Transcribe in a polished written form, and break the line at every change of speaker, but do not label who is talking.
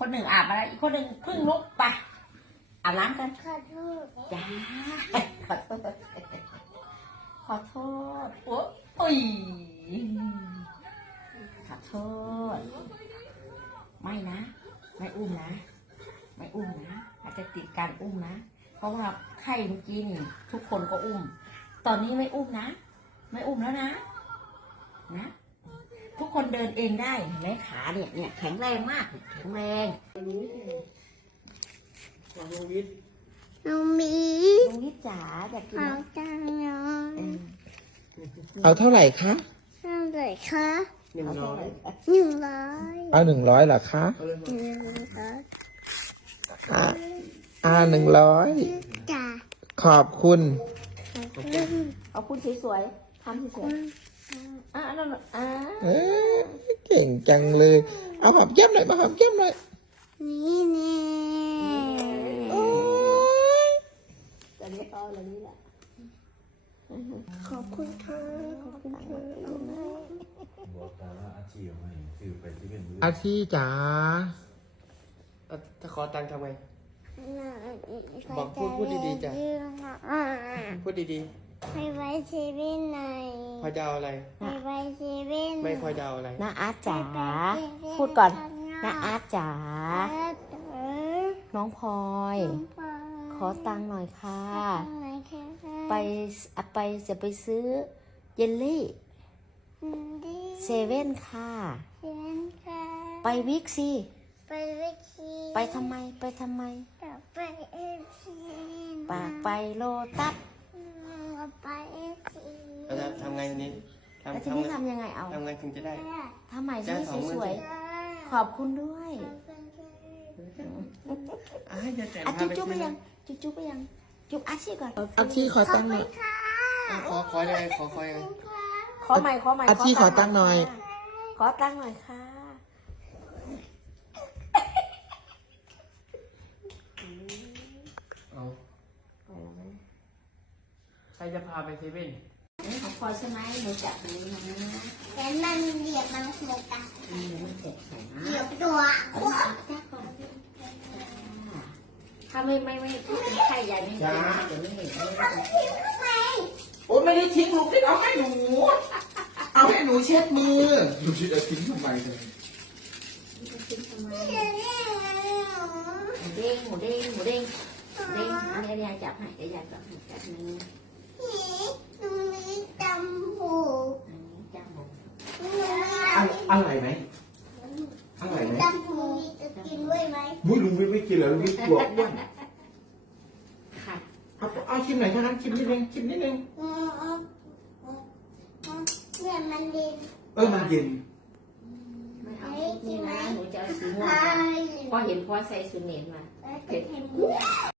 คนหนึ่งอาบมาแล้วอีกคนหนึ่งเพิ่งลุกไปอาบน้ำกัน
ขอโทษ
จ้าขอโทษขอโทษโอ้ยขอโทษไม่นะไม่อุ้มนะไม่อุ้มนะอาจจะติดการอุ้มนะเพราะว่าไข้เมื่อกี้นี่ทุกคนก็อุ้มตอนนี้ไม่อุ้มนะไม่อุ้มแล้วนะทุกคนเดินเองได้เห็นไหมขาเนี่ยแข็งแรงมากแข็งแรง
น้องมี
ลุงนิดจ๋าอยากกิน
เอาจังเนาะ
เอาเท่าไหร่คะ
เท่าไหร่คะ
100
100
เอา100เหรอคะ 100
จ้า
ขอบคุณ
เอาคุณสวยๆทำสวยๆนั่น
เก่งจังเลย เอาหอมแก้มหน่อยมาหอมแก้มหน่อย
นี่นี่
โอ้ย
ตอนนี้เอาอะไรนี่แหละ
ขอบคุณค่ะขอบคุณค่ะ
บอกตาว่าอาชีพให้ซื้อไปที่เป็นมือ
อาชีจ๋า
ถ้าขอตังค์ทำไง บอกพูดดีๆจ้ะ พูดดี
ไปไว้เซเว่นหน่อย
ๆ พอจะเอาอะไร
ไปไว้เซเว่น
ไม่พอจะเอาอะไร
น้าอาร์ตจ๋าพูดก่อนน้าอาร์ตจ๋าน้องพลอย ขอตังค์หน่อยค่ะไปจะไปซื้อเยลลี่เซเว่นค่ะไปวิกซี่
ไปวิกซี
ไปทำไม
ไปเอฟซี
ปากไปโลตัส
ไปเอฟซี
เราจะทำไงทีนี้
แล้วทีนี้ทำยังไงเอา
ทำไงถึงจะได้
ทำใหม่ที่สวยๆขอบคุณด้วย
ให้จะแต่ง
จุ๊บไปยังจุ๊บไปยังจุ๊บอาชีก่อน
อาชีขอตังค์หน่อย
ขอยังไงขอยังไง
ขอใหม่
อาชีขอตังค์หน่อย
ขอตังค์หน่อยค่ะ
เอาใครจะพาไปเซเว่น
นี่ของพลอยใช่ไหมหนูจับนี้นะ
แต่มันเหยียบมันโคกัน
มันเจ็บแขน
เหยียบตัวขวบ
ถ้าไม่เป็นไข้ใหญ่ไม่เป็นจะไม่เห็น
ทำไม
โอ้ไม่ได้ทิ้งลูกเอาให้หนู เอาให้หนูเช็ดมือหนูจะทิ้งทำไมเลย
หมูเด้งอันนี้ยายจับให้ยายจับให้จับมือ
หนูมีจมูก
จับหมู
อร่อยไหมอร่อยไหม
จมูกจะกินด้วยไหม
มุ้ยลุงไม่กินแล้วลุงไม่กลัวอ้วน
ค่ะ
เอาชิมหน่อยเท่านั้นชิมนิดนึง
เนี่ยมันดิน
มันเย็น
ไม่เอานี่นะหนูจะเอาสีม่วงพอเห็นพอใส่สุเนตมา
เป็นเห็น